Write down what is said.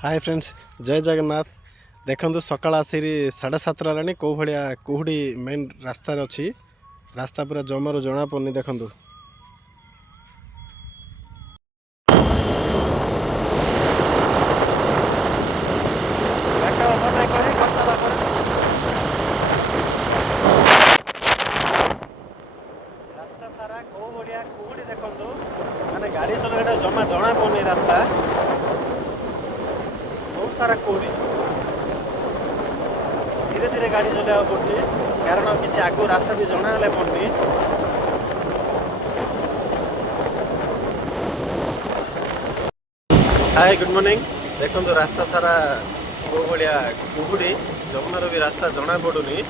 Hi friends, जय जगन्नाथ। देखो सकाल आसी 7:30 है कौ भाया कुहुड़ी मेन रास्तार अच्छी रास्ता पूरा जमार जना पड़नी। देखो रास्ता सारा कौ भाया कुहुड़ी देखो माने गाड़ी चलना जमा जना पड़नी। रास्ता बहुत सारा कुहुड़ी धीरे धीरे गाड़ी चलवा पड़े कारण किसी आगु रास्ता भी जना पड़नी। Hi good morning. देखो रास्ता सारा कौ भाया कुहुड़ी जमार भी रास्ता जना पड़ुनी।